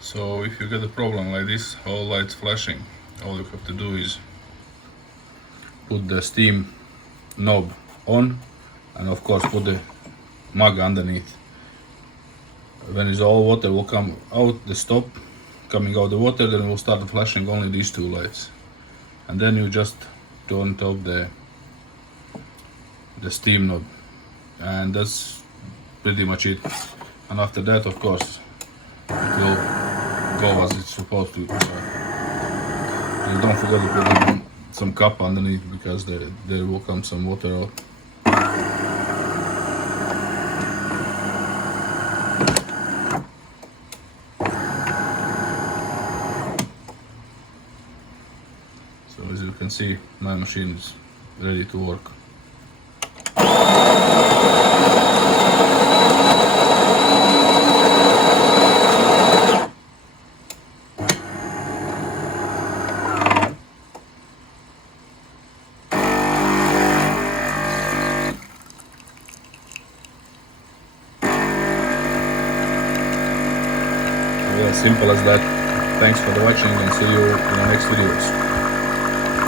So if you get a problem like this, all lights flashing, all you have to do is put the steam knob on, and of course put the mug underneath. When it's all water will come out, the stop coming out the water, then will start flashing only these two lights, and then you just turn top the steam knob, and that's pretty much it. And after that, of course, it will go as it's supposed to. Just don't forget to put some cup underneath, because there will come some water out. So as you can see, my machine is ready to work. Yeah, simple as that. Thanks for watching, and see you in the next videos.